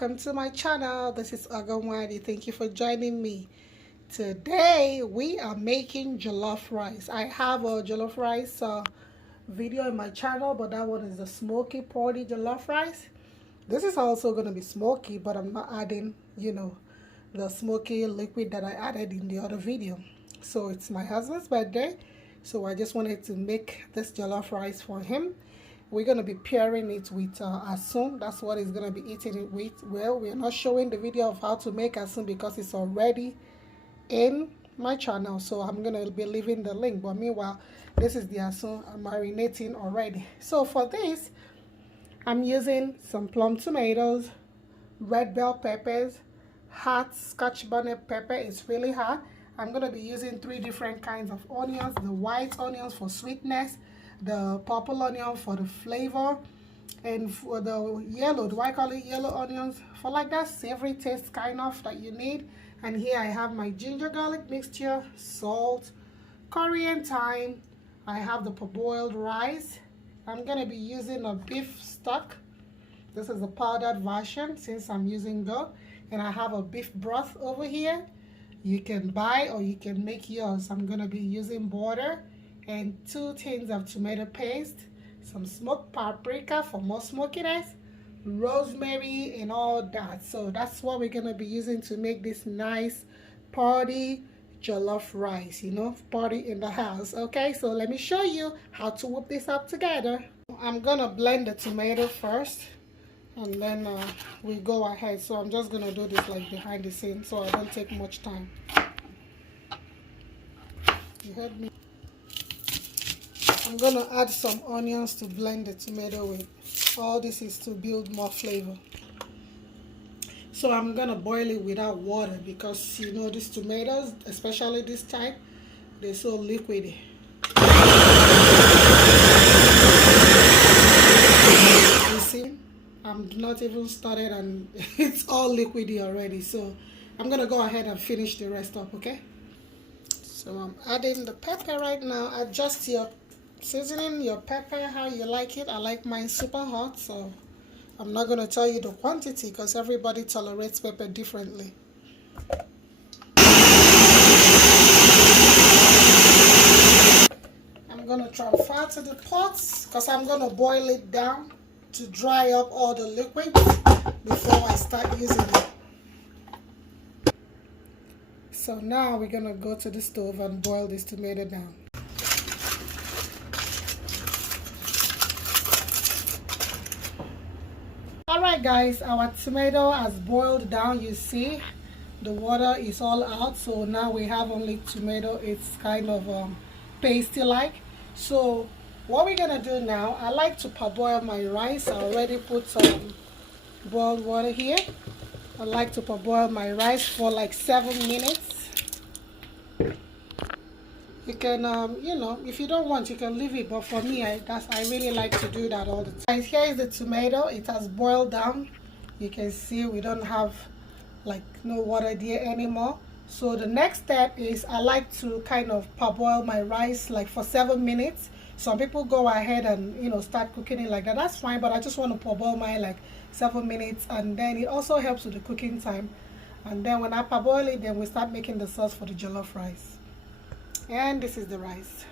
welcome to my channel. This is Agawadi. Thank you for joining me. Today we are making jollof rice. I have a jollof rice video in my channel, but that one is the smoky potty jollof rice. This is also going to be smoky, but I'm not adding, the smoky liquid that I added in the other video. So it's my husband's birthday, so I just wanted to make this jollof rice for him. We're going to be pairing it with asun. That's what he's going to be eating it with. Well, we're not showing the video of how to make asun because it's already in my channel, so I'm going to be leaving the link. But meanwhile, this is the asun I'm marinating already. So for this, I'm using some plum tomatoes, red bell peppers, hot scotch bonnet pepper. It's really hot. I'm going to be using 3 different kinds of onions. The white onions for sweetness, the purple onion for the flavor, and for the yellow, do I call it yellow onions, for like that savory taste kind of that you need. And here I have my ginger garlic mixture, salt, curry and thyme. I have the parboiled rice. I'm going to be using a beef stock. This is the powdered version since I'm using goat. And I have a beef broth over here. You can buy or you can make yours. I'm going to be using butter and 2 tins of tomato paste, some smoked paprika for more smokiness, rosemary and all that. So that's what we're going to be using to make this nice party jollof rice, party in the house. Okay, so let me show you how to whip this up together. I'm gonna blend the tomato first and then we go ahead. So I'm just gonna do this like behind the scenes so I don't take much time. You heard me? I'm gonna add some onions to blend the tomato with. All this is to build more flavor. So I'm gonna boil it without water because these tomatoes, especially this type, they're so liquidy. You see, I'm not even started and it's all liquidy already. So I'm gonna go ahead and finish the rest up, okay? So I'm adding the pepper right now. Adjust your seasoning, your pepper how you like it. I like mine super hot, so I'm not going to tell you the quantity because everybody tolerates pepper differently. I'm going to transfer to the pots because I'm going to boil it down to dry up all the liquids before I start using it. So now we're going to go to the stove and boil this tomato down. Alright guys, our tomato has boiled down. You see the water is all out, so now we have only tomato. It's kind of pasty like. So what we're gonna do now, I like to parboil my rice. I already put some boiled water here. I like to parboil my rice for like 7 minutes. You can if you don't want, you can leave it, but for me I really like to do that all the time. Here is the tomato. It has boiled down. You can see we don't have like no water there anymore. So the next step is I like to kind of parboil my rice like for 7 minutes. Some people go ahead and start cooking it like that. That's fine, but I just want to parboil mine like 7 minutes, and then it also helps with the cooking time. And then when I parboil it, then we start making the sauce for the jollof rice. And this is the rice.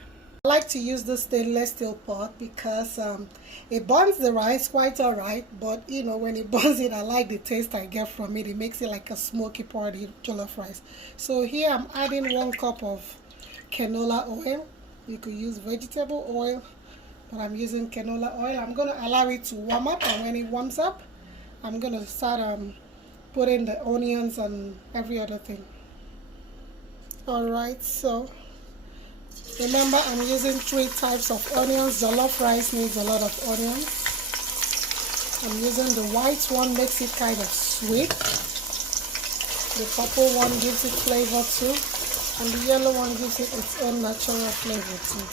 I like to use the stainless steel pot because it burns the rice quite alright, but when it burns it, I like the taste I get from it. It makes it like a smoky party jollof rice. So here I'm adding 1 cup of canola oil. You could use vegetable oil, but I'm using canola oil. I'm going to allow it to warm up, and when it warms up, I'm going to start putting the onions and every other thing. Alright, so remember, I'm using 3 types of onions. Jollof rice needs a lot of onions. I'm using the white one, makes it kind of sweet. The purple one gives it flavor too. And the yellow one gives it its own natural flavor too.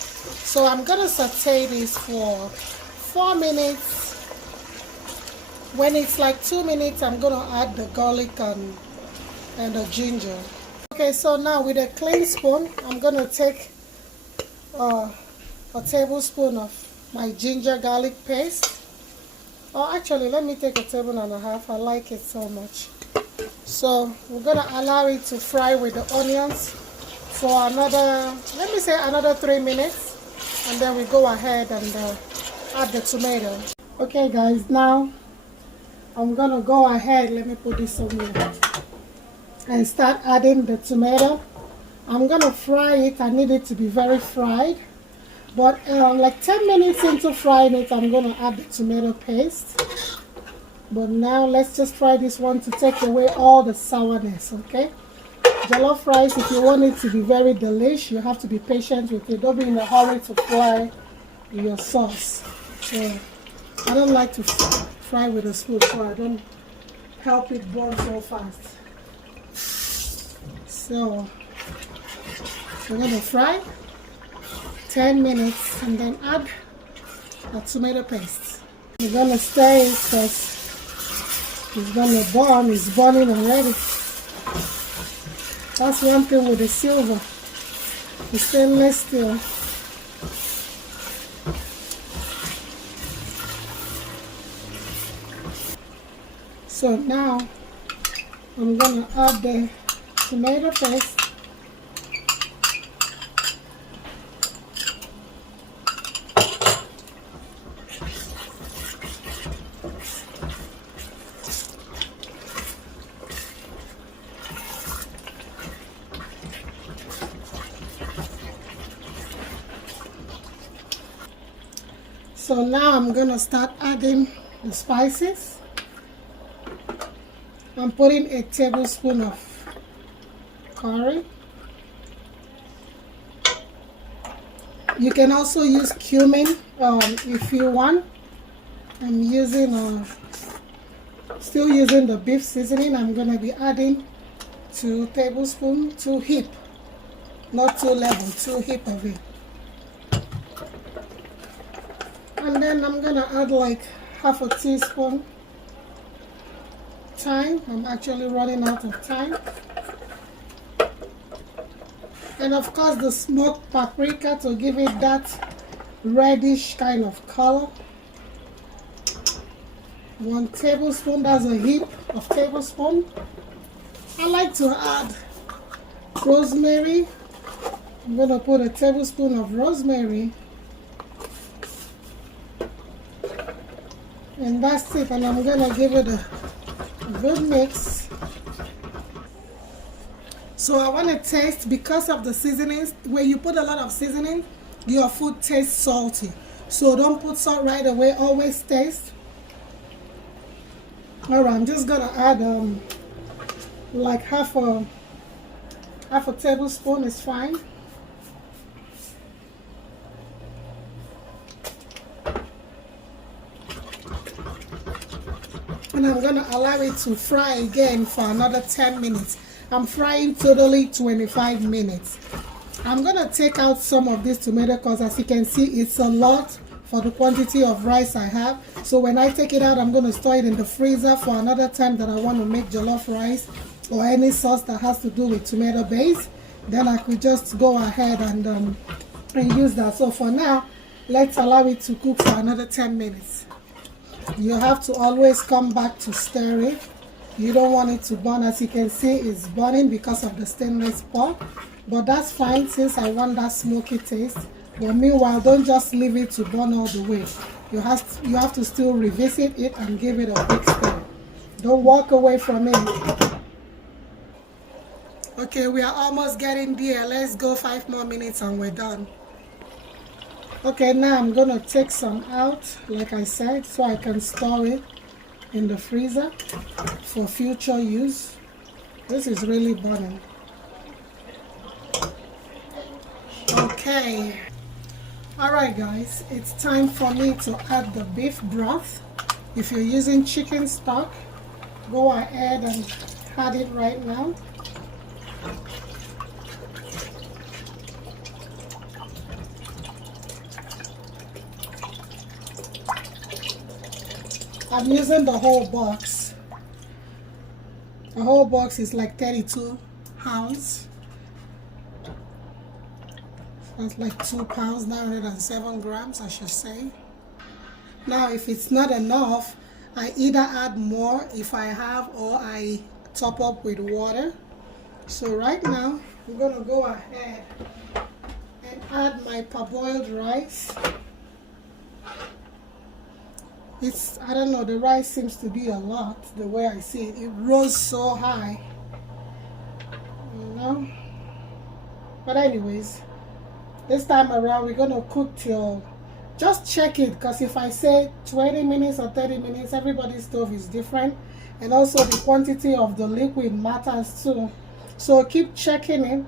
So I'm going to saute this for 4 minutes. When it's like 2 minutes, I'm going to add the garlic and the ginger. Okay, so now with a clean spoon, I'm going to take a tablespoon of my ginger garlic paste. Oh, actually, let me take a tablespoon and a half. I like it so much. So we're gonna allow it to fry with the onions for another, let me say another 3 minutes, and then we go ahead and add the tomato. Okay guys, now I'm gonna go ahead, let me put this on here, and start adding the tomato. I'm gonna fry it. I need it to be very fried, but like 10 minutes into frying it, I'm gonna add the tomato paste. But now let's just fry this one to take away all the sourness. Okay, jollof rice, if you want it to be very delicious, you have to be patient with it. Don't be in a hurry to fry your sauce. So I don't like to fry with a spoon, so I don't help it burn so fast. So we're going to fry 10 minutes and then add the tomato paste. We're going to stir it because it's going to burn. It's burning already. That's one thing with the silver, the stainless steel. So now I'm going to add the tomato paste. So now I'm going to start adding the spices. I'm putting a tablespoon of curry. You can also use cumin if you want. I'm using still using the beef seasoning. I'm going to be adding 2 tablespoons, 2 heap, not 2 level, 2 heap of it. And then I'm going to add like half a teaspoon thyme. I'm actually running out of thyme. And of course the smoked paprika to give it that reddish kind of color. 1 tablespoon, that's a heap of tablespoon. I like to add rosemary. I'm going to put a tablespoon of rosemary. And that's it, and I'm going to give it a good mix. So I want to taste, because of the seasonings, when you put a lot of seasoning, your food tastes salty. So don't put salt right away, always taste. Alright, I'm just going to add like half a tablespoon is fine. And I'm going to allow it to fry again for another 10 minutes. I'm frying totally 25 minutes. I'm going to take out some of this tomato because, as you can see, it's a lot for the quantity of rice I have. So when I take it out, I'm going to store it in the freezer for another time that I want to make jollof rice or any sauce that has to do with tomato base. Then I could just go ahead and use that. So for now, let's allow it to cook for another 10 minutes. You have to always come back to stir it. You don't want it to burn. As you can see, it's burning because of the stainless pot, but that's fine since I want that smoky taste. But meanwhile, don't just leave it to burn all the way. You have to still revisit it and give it a quick stir. Don't walk away from it. Okay, we are almost getting there. Let's go 5 more minutes and we're done. Okay, now I'm going to take some out, like I said, so I can store it in the freezer for future use. This is really burning. Okay. Alright guys, it's time for me to add the beef broth. If you're using chicken stock, go ahead and add it right now. I'm using the whole box. The whole box is like 32 pounds. That's like 2 pounds, 907 grams, I should say. Now, if it's not enough, I either add more if I have, or I top up with water. So right now I'm gonna go ahead and add my parboiled rice. I don't know, the rice seems to be a lot the way I see it. It rose so high, you know. But anyways, this time around we're gonna cook till, just check it, because if I say 20 minutes or 30 minutes, everybody's stove is different, and also the quantity of the liquid matters too. So keep checking it.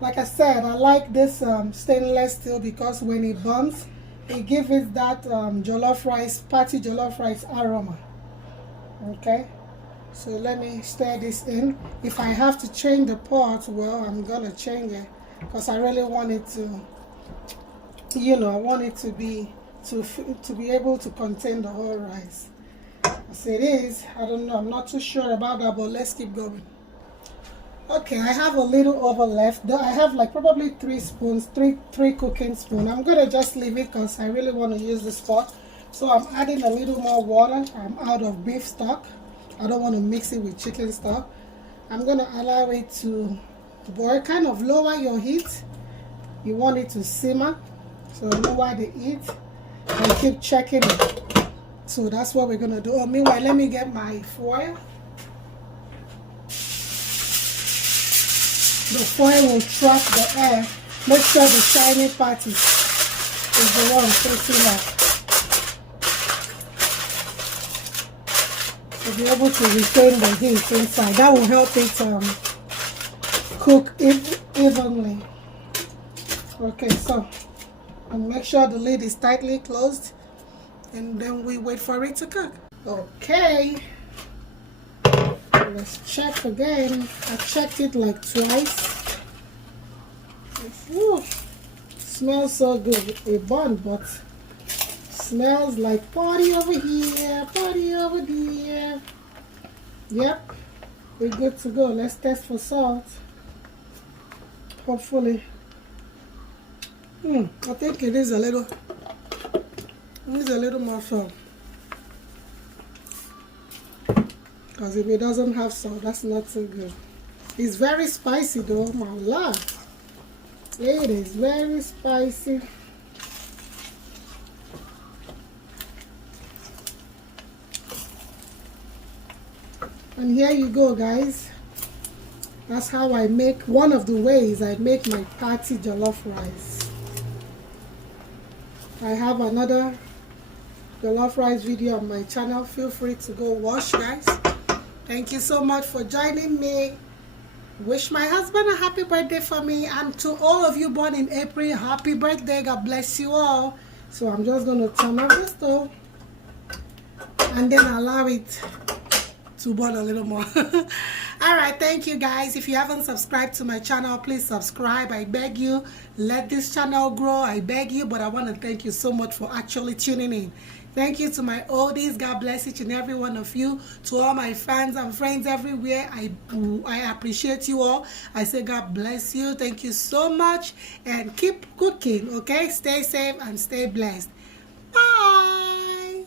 Like I said, I like this stainless steel because when it burns, it gives it that jollof rice, party jollof rice aroma. Okay, so let me stir this in. If I have to change the pot, well, I'm gonna change it, because I really want it to, you know, I want it to be able to contain the whole rice. As it is, I don't know, I'm not too sure about that, but let's keep going. Okay, I have a little over left. I have like probably 3 spoons, three cooking spoons. I'm gonna just leave it because I really want to use this pot. So I'm adding a little more water. I'm out of beef stock. I don't want to mix it with chicken stock. I'm gonna allow it to boil. Kind of lower your heat. You want it to simmer, so lower the heat and keep checking it. So that's what we're gonna do. Oh, meanwhile, let me get my foil. The foil will trap the air. Make sure the shiny part is the one facing up. To be able to retain the heat inside. That will help it cook evenly. Okay, so and make sure the lid is tightly closed, and then we wait for it to cook. Okay. Let's check again. I checked it like twice. Ooh, smells so good. It burned, but smells like party over here, party over there. Yep, we're good to go. Let's test for salt. Hopefully. I think it is a little. It needs a little more salt. Because if it doesn't have salt, that's not so good. It's very spicy though, my lord. It is very spicy. And here you go, guys. That's how I make, one of the ways I make my party jollof rice. I have another jollof rice video on my channel. Feel free to go watch, guys. Thank you so much for joining me. Wish my husband a happy birthday for me, and to all of you born in April, happy birthday. God bless you all. So I'm just going to turn off the stove and then allow it to burn a little more. All right, thank you guys. If you haven't subscribed to my channel, please subscribe. I beg you, let this channel grow. I beg you. But I want to thank you so much for actually tuning in. Thank you to my oldies. God bless each and every one of you. To all my fans and friends everywhere, I appreciate you all. I say God bless you. Thank you so much, and keep cooking, okay? Stay safe and stay blessed. Bye.